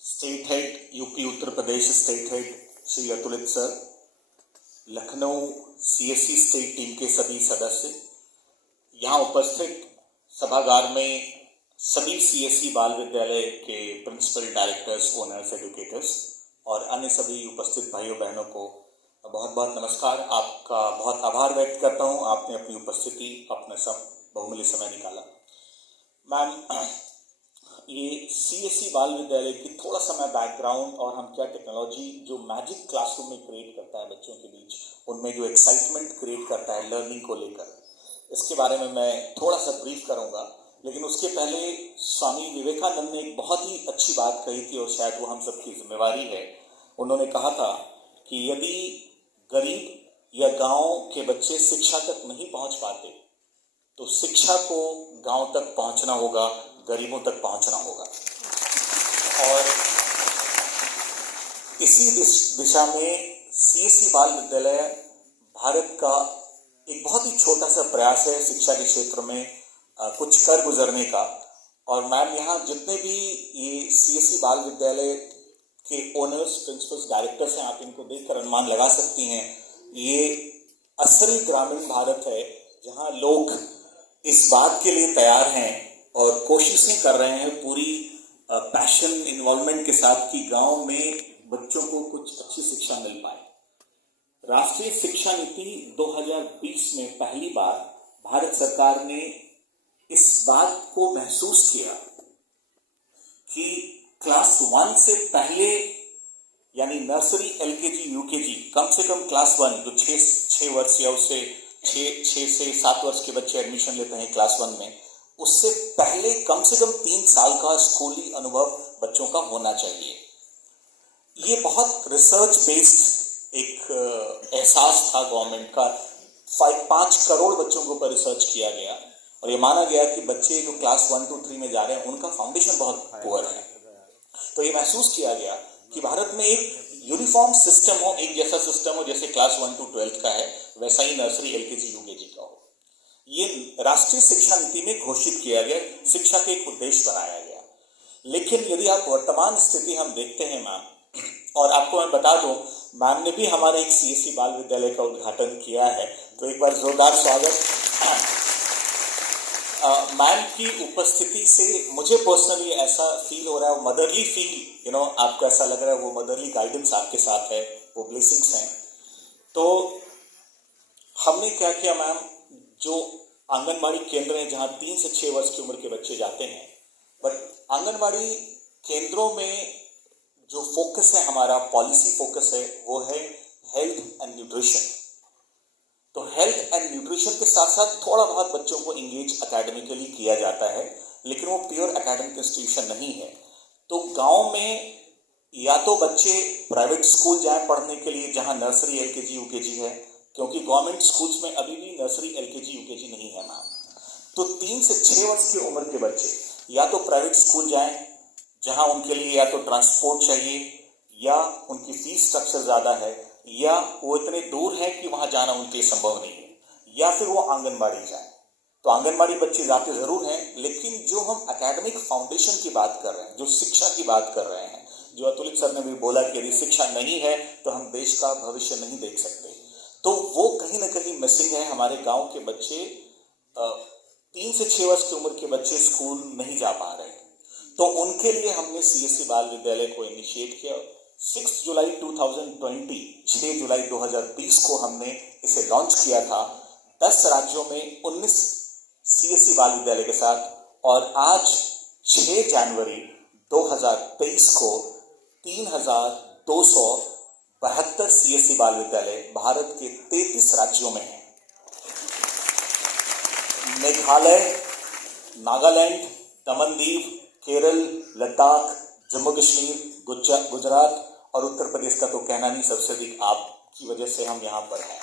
State head UP Uttar Pradesh state head Shri Atulit sir, Lucknow CSC state team के सभी सदस्य, यहाँ उपस्थित सभागार में सभी सीएससी बाल विद्यालय के प्रिंसिपल, डायरेक्टर्स, ओनर्स, एजुकेटर्स और अन्य सभी उपस्थित भाइयों बहनों को बहुत बहुत नमस्कार। आपका बहुत आभार व्यक्त करता हूँ, आपने अपनी उपस्थिति, अपना बहुमूल्य समय निकाला। मैम, ये सीएससी बाल विद्यालय की थोड़ा सा मैं बैकग्राउंड और हम क्या टेक्नोलॉजी जो मैजिक क्लासरूम में क्रिएट करता है बच्चों के बीच, उनमें जो एक्साइटमेंट क्रिएट करता है लर्निंग को लेकर, इसके बारे में मैं थोड़ा सा ब्रीफ करूंगा। लेकिन उसके पहले स्वामी विवेकानंद ने एक बहुत ही अच्छी बात कही थी और शायद वो हम सबकी जिम्मेवारी है। उन्होंने कहा था कि यदि गरीब या गांव के बच्चे शिक्षा तक नहीं पहुंच पाते तो शिक्षा को गांव तक पहुंचना होगा, गरीबों तक पहुंचना होगा। और इसी दिशा में सीएससी बाल विद्यालय भारत का एक बहुत ही छोटा सा प्रयास है शिक्षा के क्षेत्र में कुछ कर गुजरने का। और मैम, यहाँ जितने भी ये सीएससी बाल विद्यालय के ओनर्स, प्रिंसिपल्स, डायरेक्टर्स हैं, आप इनको देखकर अनुमान लगा सकती हैं, ये असल ग्रामीण भारत है जहाँ लोग इस बात के लिए तैयार हैं और कोशिशें कर रहे हैं पूरी पैशन, इन्वॉल्वमेंट के साथ कि गांव में बच्चों को कुछ अच्छी शिक्षा मिल पाए। राष्ट्रीय शिक्षा नीति 2020 में पहली बार भारत सरकार ने इस बात को महसूस किया कि क्लास 1 से पहले यानी नर्सरी, एलकेजी, यूकेजी, कम से कम क्लास 1 जो 6 वर्ष या उससे 6 से 7 वर्ष के बच्चे एडमिशन लेते हैं क्लास 1 में, उससे पहले कम से कम 3 साल का स्कूली अनुभव बच्चों का होना चाहिए। ये बहुत रिसर्च बेस्ड एक एहसास था गवर्नमेंट का। 5 करोड़ बच्चों के ऊपर रिसर्च किया गया और ये माना गया कि बच्चे जो क्लास 1 to 3 में जा रहे हैं उनका फाउंडेशन बहुत पुअर है। तो ये महसूस किया गया कि भारत में एक यूनिफॉर्म सिस्टम हो, एक जैसा सिस्टम हो, जैसे क्लास 1 to 12 का है वैसा ही नर्सरी, एलकेजी, यूकेजी का हो। ये राष्ट्रीय शिक्षा नीति में घोषित किया गया, शिक्षा के एक उद्देश्य बनाया गया। लेकिन यदि आप वर्तमान स्थिति हम देखते हैं मैम, और आपको मैं बता दूं, मैम ने भी हमारे एक सीएससी बाल विद्यालय का उद्घाटन किया है, तो एक बार जोरदार स्वागत। मैम की उपस्थिति से मुझे पर्सनली ऐसा फील हो रहा है, वो मदरली फील, आपको ऐसा लग रहा है वो मदरली गाइडेंस आपके साथ है, वो ब्लेसिंग्स हैं। तो हमने क्या किया मैम, जो आंगनबाड़ी केंद्र हैं जहां 3 से 6 वर्ष की उम्र के बच्चे जाते हैं, बट आंगनबाड़ी केंद्रों में जो फोकस है, हमारा पॉलिसी फोकस है, वो है हेल्थ एंड न्यूट्रिशन। तो हेल्थ एंड न्यूट्रिशन के साथ साथ थोड़ा बहुत बच्चों को इंगेज एकेडमिकली किया जाता है, लेकिन वो प्योर एकेडमिक इंस्टीट्यूशन नहीं है। तो गांव में या तो बच्चे प्राइवेट स्कूल जाएं पढ़ने के लिए जहां नर्सरी, एलकेजी, यूकेजी है, क्योंकि गवर्नमेंट स्कूल्स में अभी भी नर्सरी, एलकेजी, यूकेजी नहीं है मैम। तो 3 से 6 वर्ष की उम्र के बच्चे या तो प्राइवेट स्कूल जाएं जहां उनके लिए या तो ट्रांसपोर्ट चाहिए, या उनकी फीस स्ट्रक्चर ज़्यादा है, या वो इतने दूर है कि वहां जाना उनके लिए संभव नहीं है, या फिर वो आंगनबाड़ी जाए। तो आंगनबाड़ी बच्चे जाते जरूर हैं, लेकिन जो हम एकेडमिक फाउंडेशन की बात कर रहे हैं, जो शिक्षा की बात कर रहे हैं, जो अतुलित सर ने भी बोला कि यदि शिक्षा नहीं है तो हम देश का भविष्य नहीं देख सकते, तो वो कहीं ना कहीं मिसिंग है। हमारे गांव के बच्चे 3 से 6 वर्ष की उम्र के बच्चे स्कूल नहीं जा पा रहे, तो उनके लिए हमने सीएससी बाल विद्यालय को इनिशिएट किया। 6 जुलाई 2020, 6 जुलाई 2020 को हमने इसे लॉन्च किया था 10 राज्यों में 19 सीएससी बाल विद्यालय के साथ, और आज 6 जनवरी 2023 को 3272 सीएससी बाल विद्यालय भारत के 33 राज्यों में हैं। मेघालय, नागालैंड, दमन-दीव, केरल, लद्दाख, जम्मू कश्मीर, गुजरात और उत्तर प्रदेश का तो कहना नहीं, सबसे अधिक आपकी वजह से हम यहाँ पर हैं।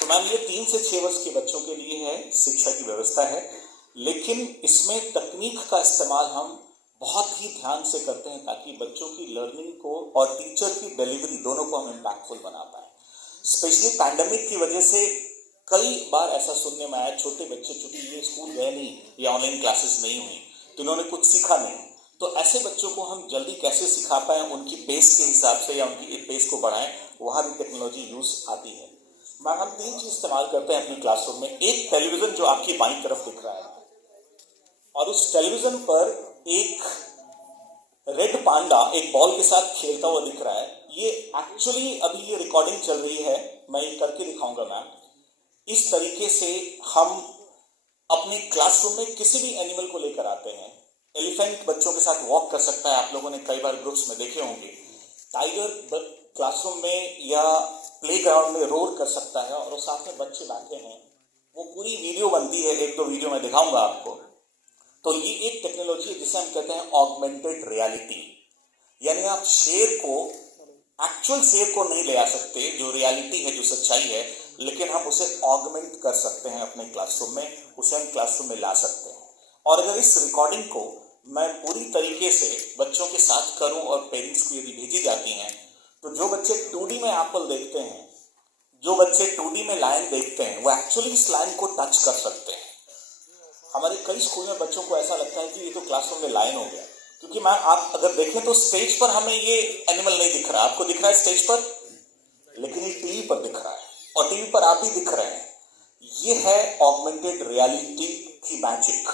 तो मैम, ये 3 से 6 वर्ष के बच्चों के लिए है, शिक्षा की व्यवस्था है, लेकिन इसमें तकनीक का इस्तेमाल हम बहुत ही ध्यान से करते हैं ताकि बच्चों की लर्निंग को और टीचर की डिलीवरी दोनों को हम इम्पैक्टफुल बना पाए। स्पेशली पैंडेमिक की वजह से कई बार ऐसा सुनने में आया, छोटे बच्चे चूंकि ये स्कूल गए नहीं या ऑनलाइन क्लासेस नहीं हुई तो इन्होंने कुछ सीखा नहीं। तो ऐसे बच्चों को हम जल्दी कैसे सिखा पाएं, उनकी पेस के हिसाब से या उनकी पेस को बढ़ाएं, वहां भी टेक्नोलॉजी यूज आती है। मैम हम 3 चीज इस्तेमाल करते हैं अपनी क्लासरूम में। एक टेलीविजन जो आपकी बाईं तरफ दिख रहा है, और उस टेलीविजन पर एक रेड पांडा एक बॉल के साथ खेलता हुआ दिख रहा है। ये एक्चुअली अभी ये रिकॉर्डिंग चल रही है, मैं ये करके दिखाऊंगा मैम। इस तरीके से हम अपने क्लासरूम में किसी भी एनिमल को लेकर आते हैं। एलिफेंट बच्चों के साथ वॉक कर सकता है, आप लोगों ने कई बार ग्रुप्स में देखे होंगे। टाइगर क्लासरूम में या प्लेग्राउंड में रोर कर सकता है, और साथ में बच्चे बैठे हैं। वो पूरी वीडियो बनती है, 1-2 वीडियो मैं दिखाऊंगा आपको। तो ये एक टेक्नोलॉजी है जिसे हम कहते हैं ऑगमेंटेड रियलिटी। यानी आप शेर को, एक्चुअल शेर को नहीं ले आ सकते, जो रियलिटी है, जो सच्चाई है, लेकिन हम उसे ऑगमेंट कर सकते हैं अपने क्लासरूम में, उसे हम क्लासरूम में ला सकते हैं। और अगर इस रिकॉर्डिंग को मैं पूरी तरीके से बच्चों के साथ करूं और पेरेंट्स को यदि भेजी जाती हैं, तो जो बच्चे 2D में एप्पल देखते हैं, जो बच्चे 2D में लायन देखते हैं, वो एक्चुअली इस लायन को टच कर सकते हैं। हमारे कई स्कूल में बच्चों को ऐसा लगता है कि ये तो क्लासरूम में लायन हो गया, क्योंकि मैम आप अगर देखें तो स्टेज पर हमें ये एनिमल नहीं दिख रहा। आपको दिख रहा है स्टेज पर, लेकिन ये टीवी पर दिख रहा है, और टीवी पर आप भी दिख रहे हैं। ये है ऑगमेंटेड रियलिटी की मैजिक।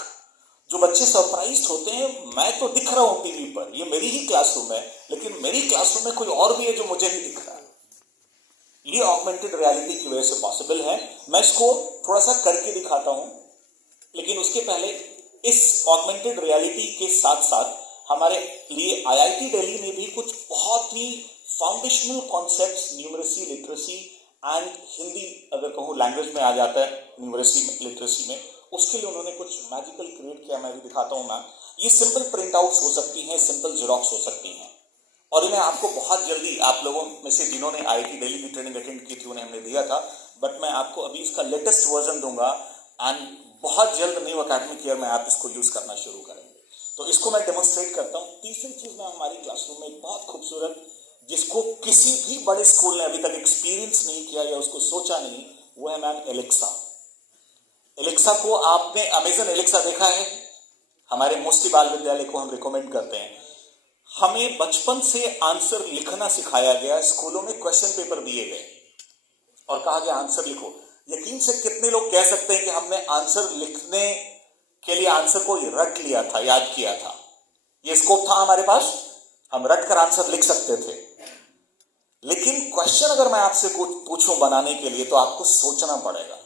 जो बच्चे सरप्राइज होते हैं, मैं तो दिख रहा हूं टीवी पर, ये मेरी ही क्लासरूम है, लेकिन मेरी क्लासरूम में कोई और भी है जो मुझे नहीं दिख रहा है। ये ऑगमेंटेड रियलिटी की वजह से पॉसिबल है। मैं इसको थोड़ा सा करके दिखाता हूं, लेकिन उसके पहले इस ऑगमेंटेड रियलिटी के साथ साथ हमारे लिए आईआईटी दिल्ली ने भी कुछ बहुत ही foundational concepts, numeracy, literacy and Hindi अगर कहूँ लैंग्वेज में आ जाता है न्यूमरेसी में, लिटरेसी में, उसके लिए उन्होंने कुछ मैजिकल क्रिएट किया। मैं भी दिखाता हूँ मैम। ये सिंपल प्रिंट आउट्स हो सकती हैं, सिंपल जेरॉक्स हो सकती हैं, और इन्हें आपको बहुत जल्दी, आप लोगों में से जिन्होंने आईआईटी दिल्ली की ट्रेनिंग अटेंड की थी उन्हें हमने दिया था, बट मैं आपको अभी इसका लेटेस्ट वर्जन दूंगा, एंड बहुत जल्द न्यू एकेडमिक ईयर में आप इसको यूज करना शुरू करेंगे। तो इसको मैं डेमोन्स्ट्रेट करता हूँ। तीसरी चीज में हमारी क्लासरूम में एक बहुत खूबसूरत, जिसको किसी भी बड़े स्कूल ने अभी तक एक्सपीरियंस नहीं किया या उसको सोचा नहीं, वो है मैम एलेक्सा। एलेक्सा को आपने अमेजन एलेक्सा देखा है? हमारे मोस्टली बाल विद्यालय को हम रिकमेंड करते हैं। हमें बचपन से आंसर लिखना सिखाया गया, स्कूलों में क्वेश्चन पेपर दिए गए और कहा गया आंसर लिखो। यकीन से कितने लोग कह सकते हैं कि हमने आंसर लिखने के लिए आंसर को रट लिया था, याद किया था? ये स्कोप था हमारे पास, हम रट कर आंसर लिख सकते थे। लेकिन क्वेश्चन अगर मैं आपसे कुछ पूछूं बनाने के लिए, तो आपको सोचना पड़ेगा।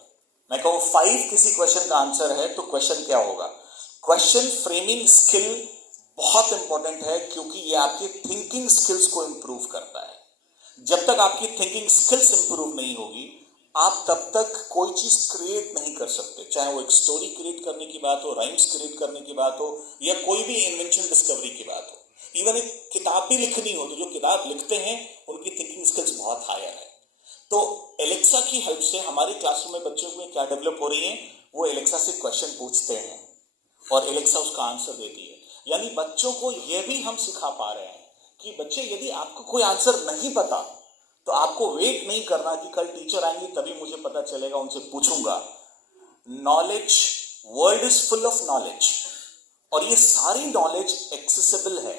मैं कहूं 5 किसी क्वेश्चन का आंसर है, तो क्वेश्चन क्या होगा? क्वेश्चन फ्रेमिंग स्किल बहुत इंपॉर्टेंट है, क्योंकि ये आपकी थिंकिंग स्किल्स को इंप्रूव करता है। जब तक आपकी थिंकिंग स्किल्स इंप्रूव नहीं होगी, आप तब तक कोई चीज क्रिएट नहीं कर सकते, चाहे वो एक स्टोरी क्रिएट करने की बात हो, राइम्स क्रिएट करने की बात हो, या कोई भी इन्वेंशन डिस्कवरी की बात हो। इवन एक किताब भी लिखनी हो, तो जो किताब लिखते हैं उनकी थिंकिंग स्किल्स बहुत हायर है। तो एलेक्सा की हेल्प से हमारे क्लासरूम में बच्चों में क्या डेवलप हो रही है, वो एलेक्सा से क्वेश्चन पूछते हैं और एलेक्सा उसका आंसर देती है। यानी बच्चों को यह भी हम सिखा पा रहे हैं कि बच्चे, यदि आपको कोई आंसर नहीं पता, तो आपको वेट नहीं करना कि कल टीचर आएंगे तभी मुझे पता चलेगा, उनसे पूछूंगा। Knowledge, world is full of knowledge, और ये सारी नॉलेज एक्सेसिबल है।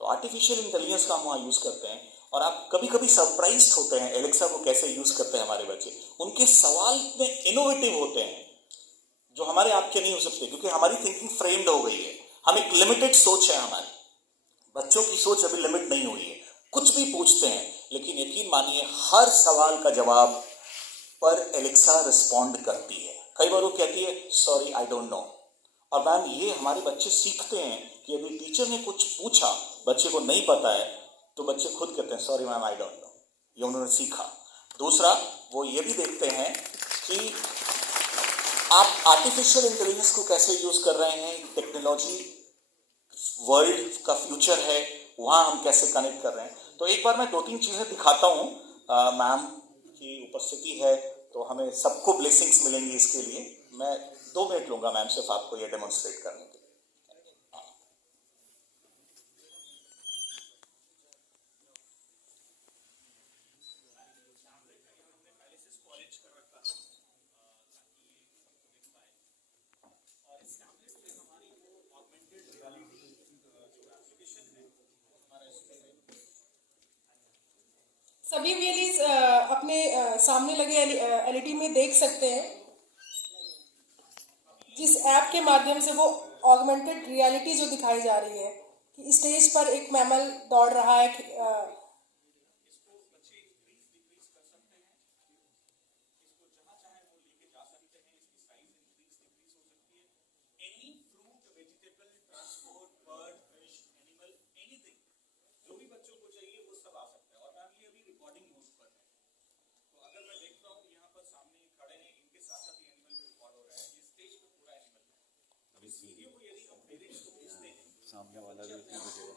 तो आर्टिफिशियल इंटेलिजेंस का हम वहां यूज करते हैं, और आप कभी कभी सरप्राइज होते हैं एलेक्सा को कैसे यूज करते हैं हमारे बच्चे। उनके सवाल इतने इनोवेटिव होते हैं जो हमारे आपके नहीं हो सकते, क्योंकि हमारी थिंकिंग फ्रेम्ड हो गई है। हम एक लिमिटेड सोच है हमारी, बच्चों की सोच अभी लिमिट नहीं हुई है। कुछ भी पूछते हैं, लेकिन यकीन मानिए हर सवाल का जवाब पर एलेक्सा रिस्पॉन्ड करती है। कई बार वो कहती है सॉरी आई डोंट नो, और मैम ये हमारे बच्चे सीखते हैं कि यदि टीचर ने कुछ पूछा, बच्चे को नहीं पता है, तो बच्चे खुद कहते हैं sorry ma'am I don't know. ये उन्होंने सीखा। दूसरा, वो ये भी देखते हैं कि आप आर्टिफिशियल इंटेलिजेंस को कैसे यूज कर रहे हैं। टेक्नोलॉजी वर्ल्ड का फ्यूचर है, वहां हम कैसे कनेक्ट कर रहे हैं। तो एक बार मैं 2-3 चीजें दिखाता हूं। मैम की उपस्थिति है, तो हमें सबको ब्लेसिंग्स मिलेंगी। इसके लिए मैं 2 मिनट लूंगा मैम सिर्फ आपको ये डेमोन्स्ट्रेट करने के लिए। सभी व्हीलिस अपने सामने लगे एलईडी में देख सकते हैं, जिस ऐप के माध्यम से वो ऑगमेंटेड रियलिटी जो दिखाई जा रही है कि स्टेज पर एक मैमल दौड़ रहा है सामने वाला भी उसमें दिखेगा।